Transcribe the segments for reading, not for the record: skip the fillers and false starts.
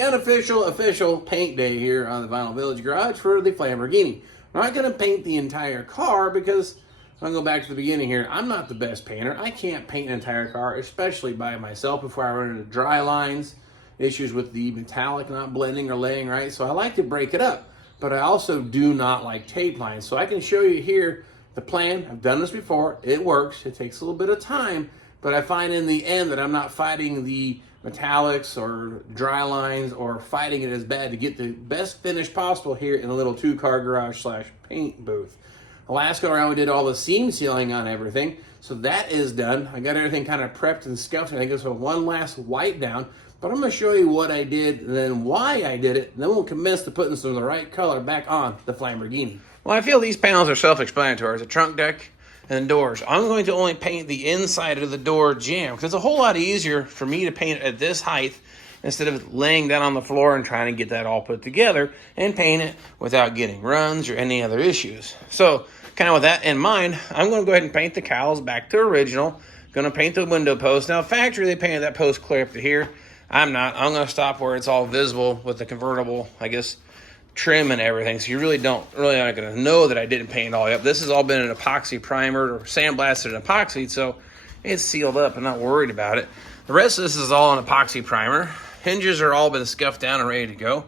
the unofficial, official paint day here on the Vinyl Village Garage for the Lamborghini. I'm not going to paint the entire car because, I'll go back to the beginning here, I'm not the best painter. I can't paint an entire car, especially by myself, before I run into dry lines, issues with the metallic not blending or laying right. So I like to break it up, but I also do not like tape lines. So I can show you here the plan. I've done this before. It works. It takes a little bit of time, but I find in the end that I'm not fighting the metallics or dry lines or fighting it as bad to get the best finish possible here in a little 2-car garage / paint booth. The last go around we did all the seam sealing on everything, so that is done. I got everything kind of prepped and scuffed. I think it's one last wipe down, but I'm going to show you what I did and then why I did it, and then we'll commence to putting some of the right color back on the Lamborghini. Well, I feel these panels are self-explanatory. The trunk deck and doors. I'm going to only paint the inside of the door jamb because it's a whole lot easier for me to paint at this height instead of laying down on the floor and trying to get that all put together and paint it without getting runs or any other issues. So kind of with that in mind, I'm going to go ahead and paint the cowls back to original. Going to paint the window post. Now factory, they painted that post clear up to here. I'm not. I'm going to stop where it's all visible with the convertible, I guess, trim and everything. So you really not going to know that I didn't paint it all up. This has all been an epoxy primer or sandblasted and epoxy, so it's sealed up. I'm not worried about it. The rest of this is all an epoxy primer. Hinges are all been scuffed down and ready to go.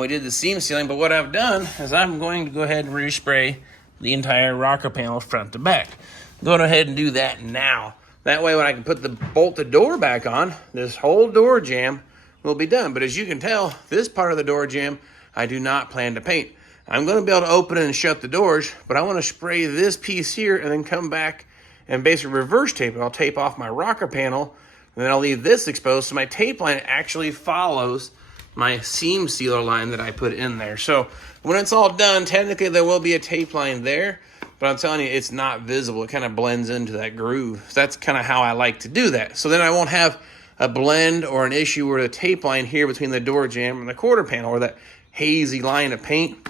We did the seam sealing, but what I've done is I'm going to go ahead and respray the entire rocker panel front to back. Go ahead and do that now. That way when I can put the bolt the door back on, this whole door jamb will be done. But as you can tell, this part of the door jamb, I do not plan to paint. I'm going to be able to open and shut the doors, but I want to spray this piece here and then come back and basically reverse tape it. I'll tape off my rocker panel, and then I'll leave this exposed so my tape line actually follows my seam sealer line that I put in there. So when it's all done, technically there will be a tape line there, but I'm telling you, it's not visible. It kind of blends into that groove. So that's kind of how I like to do that. So then I won't have a blend or an issue where the tape line here between the door jamb and the quarter panel or that hazy line of paint.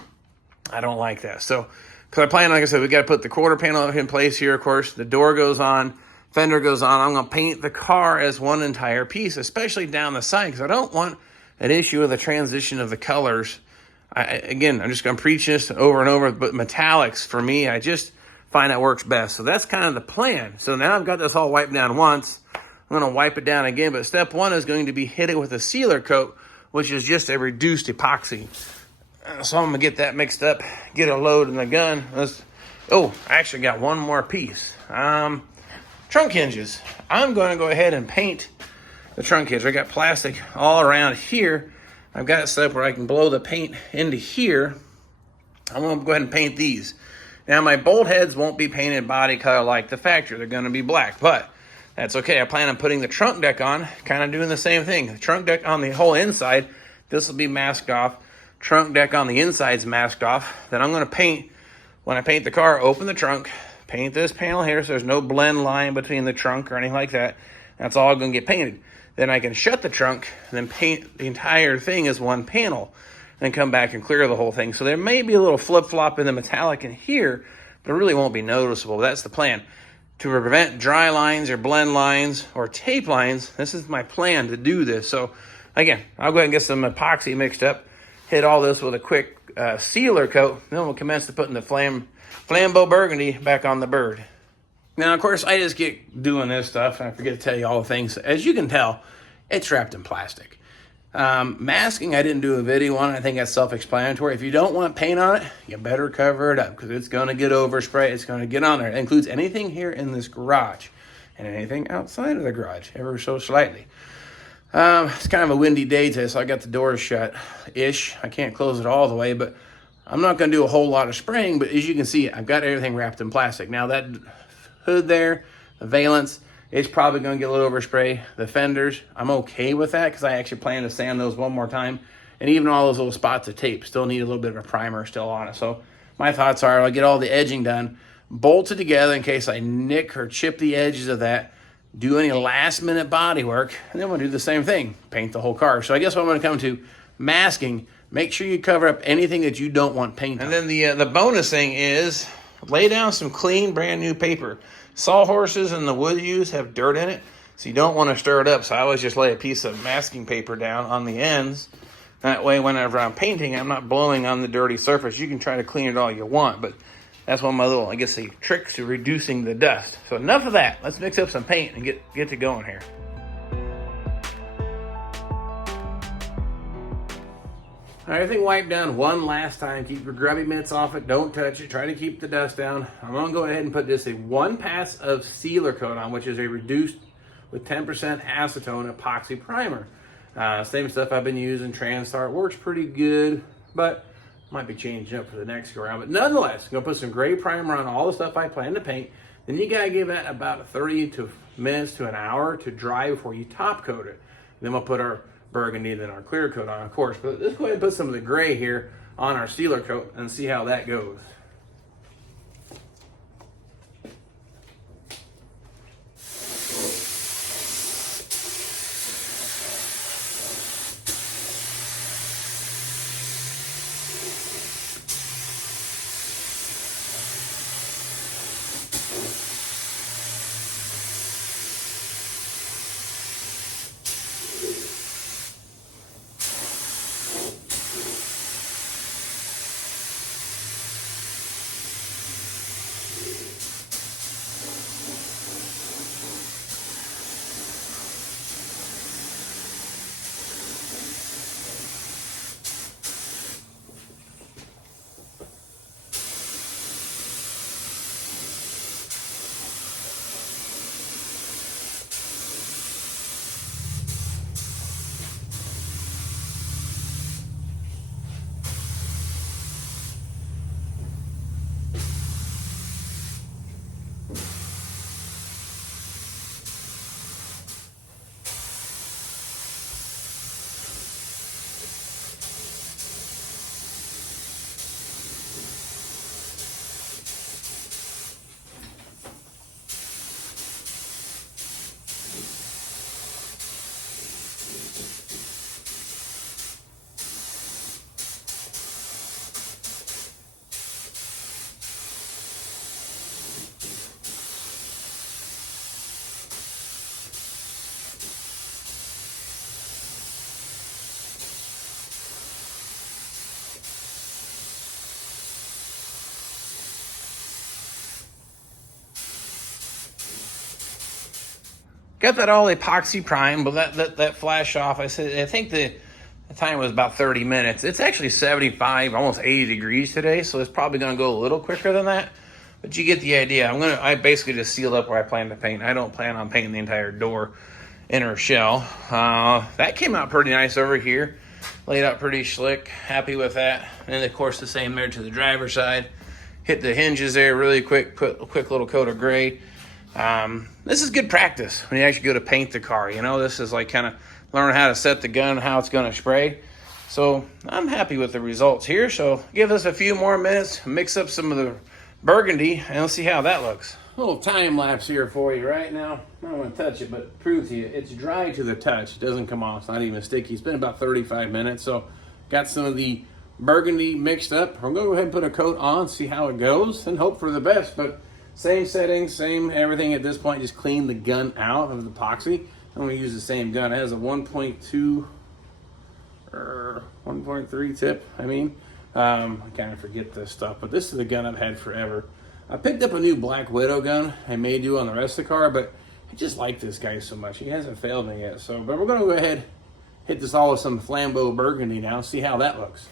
I don't like that. So, because I plan, like I said, we got to put the quarter panel in place here, of course. The door goes on, fender goes on. I'm going to paint the car as one entire piece, especially down the side, because I don't want an issue with the transition of the colors. Again, I'm just going to preach this over and over, but metallics, for me, I just find that works best. So that's kind of the plan. So now I've got this all wiped down once. I'm going to wipe it down again, but step one is going to be hit it with a sealer coat, which is just a reduced epoxy. So I'm going to get that mixed up, get a load in the gun. I actually got one more piece. Trunk hinges. I'm going to go ahead and paint the trunk hinge. I got plastic all around here. I've got it set up where I can blow the paint into here. I'm going to go ahead and paint these. Now my bolt heads won't be painted body color like the factory. They're going to be black, but that's okay. I plan on putting the trunk deck on, kind of doing the same thing. The trunk deck on the whole inside, this will be masked off. Trunk deck on the inside's masked off. Then I'm going to paint, when I paint the car, open the trunk, paint this panel here so there's no blend line between the trunk or anything like that. That's all going to get painted. Then I can shut the trunk and then paint the entire thing as one panel and come back and clear the whole thing. So there may be a little flip-flop in the metallic in here, but it really won't be noticeable. That's the plan. To prevent dry lines or blend lines or tape lines, this is my plan to do this. So again, I'll go ahead and get some epoxy mixed up, hit all this with a quick sealer coat, then we'll commence to putting the Flambeau Burgundy back on the bird. Now, of course, I just get doing this stuff, and I forget to tell you all the things. As you can tell, it's wrapped in plastic. Masking, I didn't do a video on it. I think that's self-explanatory. If you don't want paint on it, you better cover it up because it's going to get overspray. It's going to get on there. It includes anything here in this garage and anything outside of the garage, ever so slightly. It's kind of a windy day today, so I got the doors shut-ish. I can't close it all the way, but I'm not going to do a whole lot of spraying. But as you can see, I've got everything wrapped in plastic. Now, that hood there, the valance, it's probably going to get a little overspray. The fenders, I'm okay with that because I actually plan to sand those one more time. And even all those little spots of tape still need a little bit of a primer still on it. So my thoughts are I'll get all the edging done, bolt it together in case I nick or chip the edges of that, do any last minute body work, and then we'll do the same thing, paint the whole car. So I guess what I'm going to come to, masking, make sure you cover up anything that you don't want paint on. And then the bonus thing is lay down some clean brand new paper. Sawhorses and the wood used have dirt in it. So you don't want to stir it up. So I always just lay a piece of masking paper down on the ends. That way, whenever I'm painting, I'm not blowing on the dirty surface. You can try to clean it all you want, but that's one of my little, I guess, the tricks to reducing the dust. So enough of that. Let's mix up some paint and get to going here. All right, everything wiped down one last time. Keep your grubby mitts off it. Don't touch it. Try to keep the dust down. I'm going to go ahead and put just a 1 pass of sealer coat on, which is a reduced with 10% acetone epoxy primer. Same stuff I've been using. Transtar works pretty good, but might be changing up for the next go around. But nonetheless, I'm going to put some gray primer on all the stuff I plan to paint. Then you got to give that about 30 minutes to an hour to dry before you top coat it. Then we'll put our burgundy, then our clear coat on, of course. But let's go ahead and put some of the gray here on our sealer coat and see how that goes. Got that all epoxy primed, but that flash off. I think the time was about 30 minutes. It's actually 75, almost 80 degrees today, so it's probably going to go a little quicker than that. But you get the idea. I basically just sealed up where I plan to paint. I don't plan on painting the entire door, inner shell. That came out pretty nice over here. Laid out pretty slick. Happy with that. And of course the same there to the driver's side. Hit the hinges there really quick. Put a quick little coat of gray. This is good practice when you actually go to paint the car. You know, this is like kind of learning how to set the gun, how it's going to spray. So I'm happy with the results here. So give us a few more minutes, mix up some of the burgundy, and let's see how that looks. A little time lapse here for you right now. I don't want to touch it, but prove to you it's dry to the touch. It doesn't come off. It's not even sticky. It's been about 35 minutes. So got some of the burgundy mixed up. I'm going to go ahead and put a coat on, see how it goes, and hope for the best. But same settings, same everything at this point. Just clean the gun out of the epoxy. I'm going to use the same gun. It has a 1.2 or 1.3 tip. I kind of forget this stuff, but this is the gun I've had forever. I picked up a new Black Widow gun. I may do on the rest of the car, but I just like this guy so much. He hasn't failed me yet. But we're going to go ahead, hit this all with some Flambeau Burgundy now, see how that looks.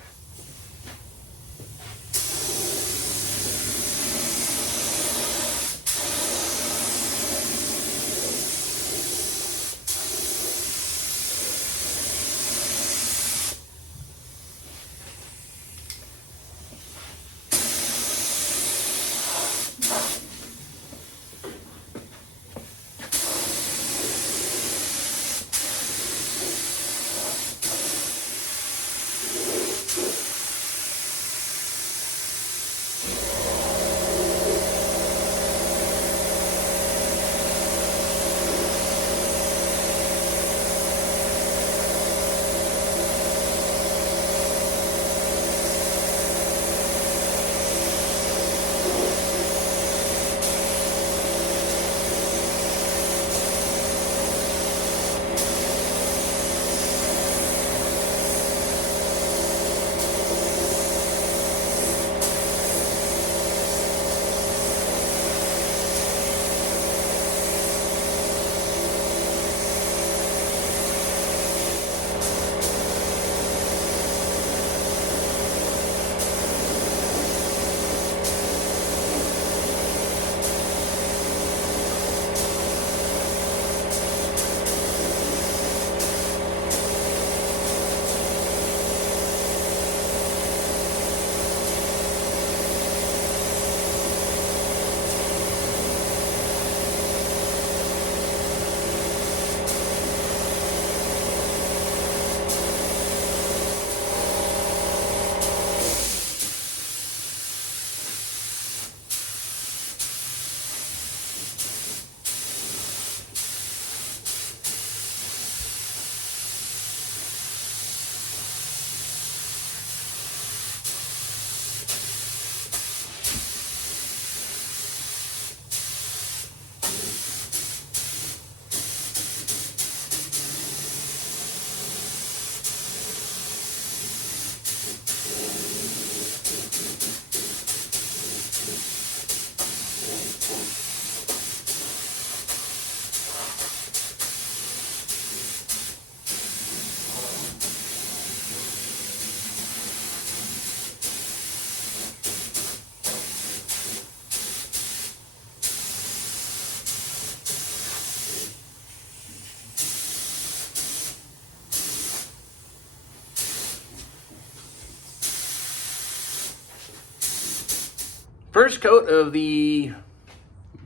First coat of the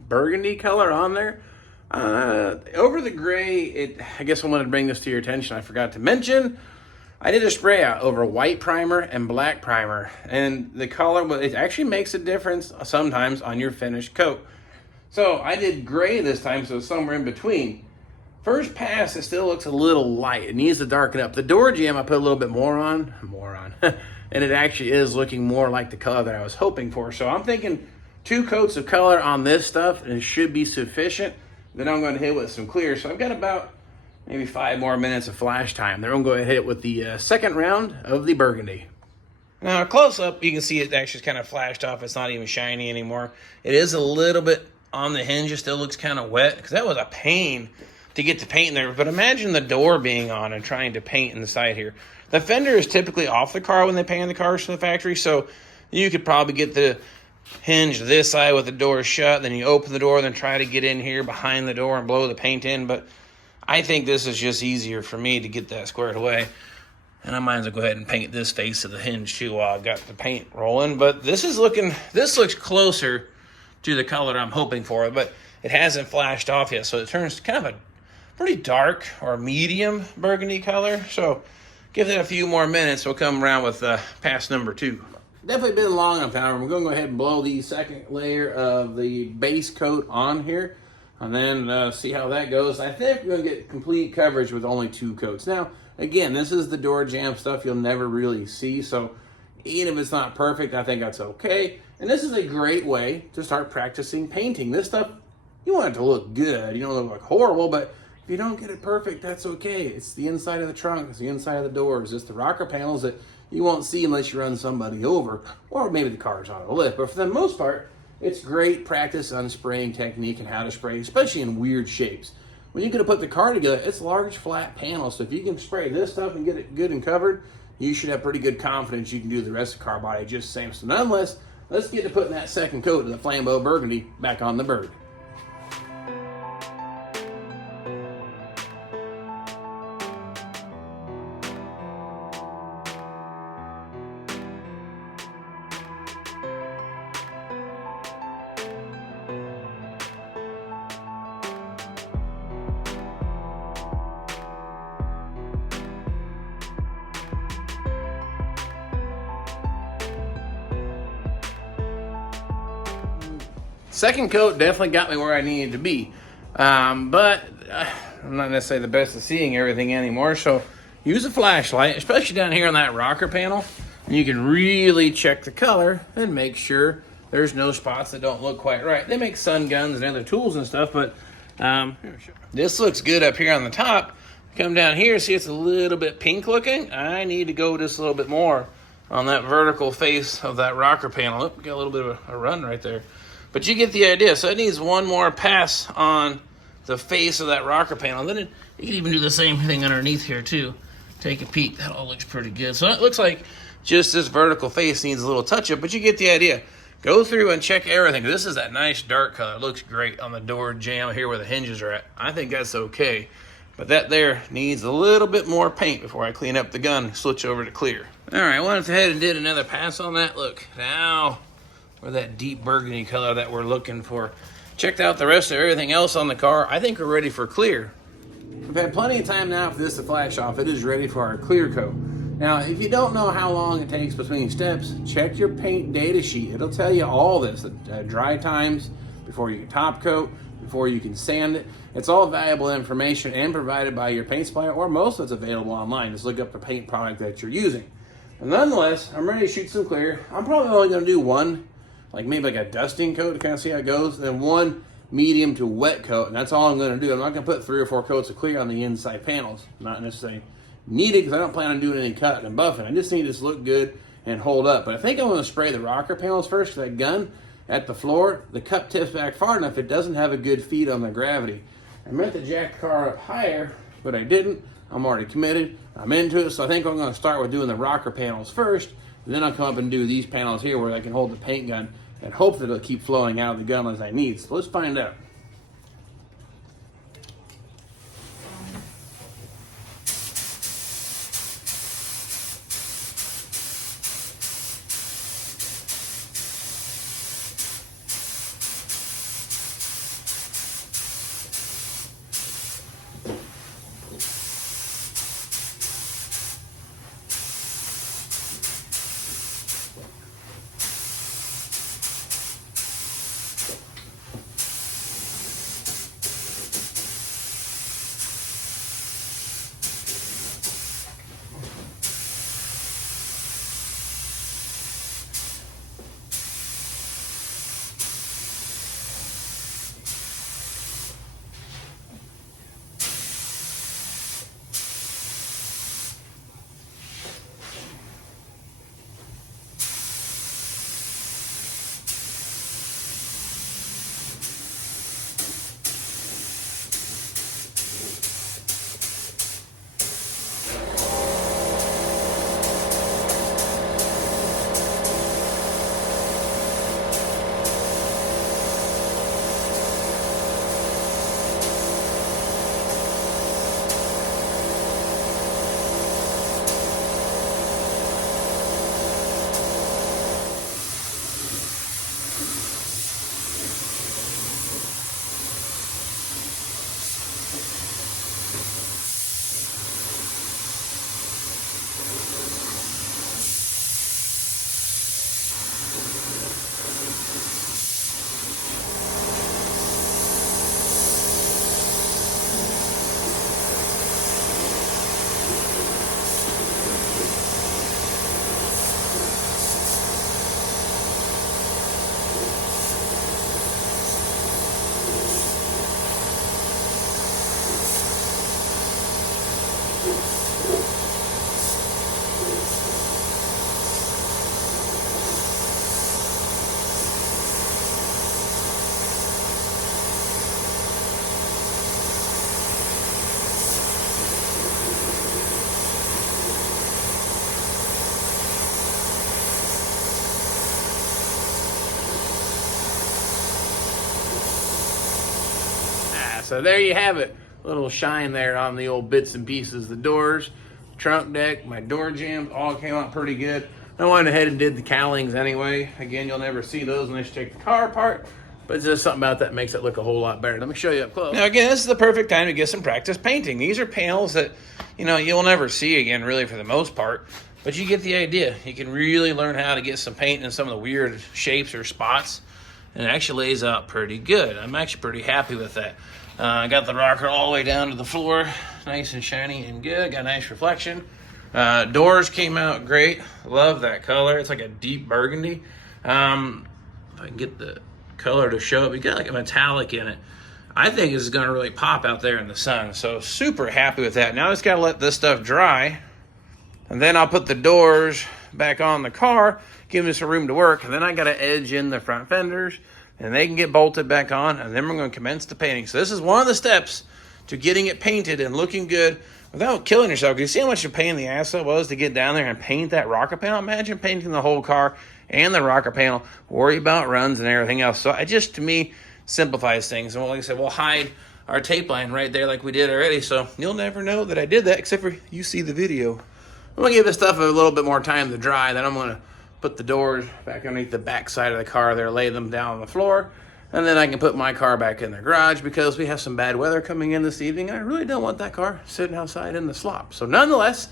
burgundy color on there. Over the gray, I guess I wanted to bring this to your attention. I forgot to mention, I did a spray out over white primer and black primer. And the color, it actually makes a difference sometimes on your finished coat. So I did gray this time, so somewhere in between. First pass, it still looks a little light. It needs to darken up. The door jamb, I put a little bit more on. And it actually is looking more like the color that I was hoping for. So I'm thinking 2 coats of color on this stuff, and it should be sufficient. Then I'm going to hit with some clear. So I've got about maybe 5 more minutes of flash time. Then I'm going to hit it with the second round of the burgundy. Now, close up, you can see it actually kind of flashed off. It's not even shiny anymore. It is a little bit on the hinge. It still looks kind of wet because that was a pain to get the paint in there. But imagine the door being on and trying to paint in the side here. The fender is typically off the car when they paint the cars from the factory, so you could probably get the hinge this side with the door shut, then you open the door, then try to get in here behind the door and blow the paint in. But I think this is just easier for me to get that squared away. And I might as well go ahead and paint this face of the hinge too while I've got the paint rolling. But this looks closer to the color I'm hoping for, but it hasn't flashed off yet, so it turns kind of a pretty dark or medium burgundy color. So give it a few more minutes, we'll come around with pass number 2. Definitely been long enough now. We're going to go ahead and blow the second layer of the base coat on here, and then see how that goes. I think we're going to get complete coverage with only 2 coats. Now, again, this is the door jamb stuff you'll never really see, so even if it's not perfect, I think that's okay. And this is a great way to start practicing painting. This stuff, you want it to look good. You don't look like horrible, but if you don't get it perfect, that's okay. It's the inside of the trunk, it's the inside of the doors, it's the rocker panels that you won't see unless you run somebody over, or maybe the car's on a lift. But for the most part, it's great practice on spraying technique and how to spray, especially in weird shapes. When you're going to put the car together, it's large, flat panels. So if you can spray this stuff and get it good and covered, you should have pretty good confidence you can do the rest of the car body just the same. So nonetheless, let's get to putting that second coat of the Flambeau Burgundy back on the bird. Second coat definitely got me where I needed to be, but I'm not necessarily the best at seeing everything anymore, so use a flashlight, especially down here on that rocker panel, and you can really check the color and make sure there's no spots that don't look quite right. They make sun guns and other tools and stuff, but this looks good up here on the top. Come down here, see it's a little bit pink looking. I need to go just a little bit more on that vertical face of that rocker panel. Oh, we got a little bit of a run right there. But you get the idea. So it needs one more pass on the face of that rocker panel. Then you can even do the same thing underneath here too. Take a peek. That all looks pretty good. So it looks like just this vertical face needs a little touch up, but you get the idea. Go through and check everything. This is that nice dark color. It looks great on the door jamb here where the hinges are at. I think that's okay. But that there needs a little bit more paint before I clean up the gun and switch over to clear. All right, I went ahead and did another pass on that. Look, now or that deep burgundy color that we're looking for. Checked out the rest of everything else on the car. I think we're ready for clear. We've had plenty of time now for this to flash off. It is ready for our clear coat. Now, if you don't know how long it takes between steps, check your paint data sheet. It'll tell you all this, dry times, before you can top coat, before you can sand it. It's all valuable information and provided by your paint supplier, or most of it's available online. Just look up the paint product that you're using. And nonetheless, I'm ready to shoot some clear. I'm probably only going to do one, maybe a dusting coat to kind of see how it goes, then one medium to wet coat, and that's all I'm going to do. I'm not going to put 3 or 4 coats of clear on the inside panels. Not necessarily needed because I don't plan on doing any cutting and buffing. I just need this to look good and hold up. But I think I'm going to spray the rocker panels first, because that gun at the floor, the cup tips back far enough, it doesn't have a good feed on the gravity. I meant to jack the car up higher, but I didn't. I'm already committed. I'm into it, so I think I'm going to start with doing the rocker panels first, and then I'll come up and do these panels here where I can hold the paint gun and hope that it'll keep flowing out of the gun as I need. So let's find out. so there you have it. A little shine there on the old bits and pieces. The doors, trunk deck, my door jambs all came out pretty good. I went ahead and did the cowlings anyway. Again, you'll never see those unless you take the car apart, but it's just something about that makes it look a whole lot better. Let me show you up close. Now again, this is the perfect time to get some practice painting. These are panels that, you know, you'll never see again really for the most part, but you get the idea. You can really learn how to get some paint in some of the weird shapes or spots, and it actually lays out pretty good. I'm actually pretty happy with that. I got the rocker all the way down to the floor, nice and shiny and good, got a nice reflection. Doors came out great. Love that color. It's like a deep burgundy. If I can get the color to show up, we got like a metallic in it. I think this is going to really pop out there in the sun. So super happy with that. Now I just got to let this stuff dry, and then I'll put the doors back on the car, give me some room to work, and then I got to edge in the front fenders, and they can get bolted back on, and then we're going to commence the painting. So this is one of the steps to getting it painted and looking good without killing yourself. Because you see how much of a pain in the ass it was to get down there and paint that rocker panel? Imagine painting the whole car and the rocker panel, worry about runs and everything else. So it just, to me, simplifies things. And like I said, we'll hide our tape line right there like we did already, so you'll never know that I did that except for you see the video. I'm going to give this stuff a little bit more time to dry, then I'm going to put the doors back underneath the back side of the car there, lay them down on the floor, and then I can put my car back in the garage because we have some bad weather coming in this evening. I really don't want that car sitting outside in the slop. So nonetheless,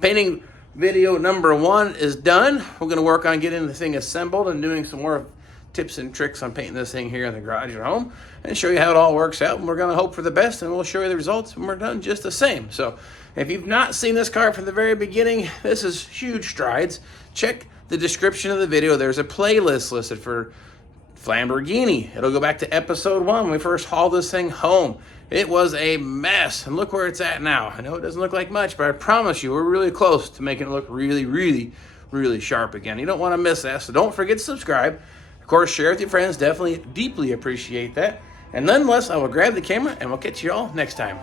painting video number 1 is done. We're going to work on getting the thing assembled and doing some more tips and tricks on painting this thing here in the garage at home and show you how it all works out. And we're going to hope for the best, and we'll show you the results when we're done just the same. So if you've not seen this car from the very beginning, this is huge strides. Check the description of the video. There's a playlist listed for Lamborghini. It'll go back to episode 1 when we first hauled this thing home. It was a mess, and look where it's at now. I know it doesn't look like much, but I promise you we're really close to making it look really, really, really sharp again. You don't want to miss that, so don't forget to subscribe. Of course, share with your friends. Definitely, deeply appreciate that. And nonetheless, I will grab the camera, and we'll catch you all next time.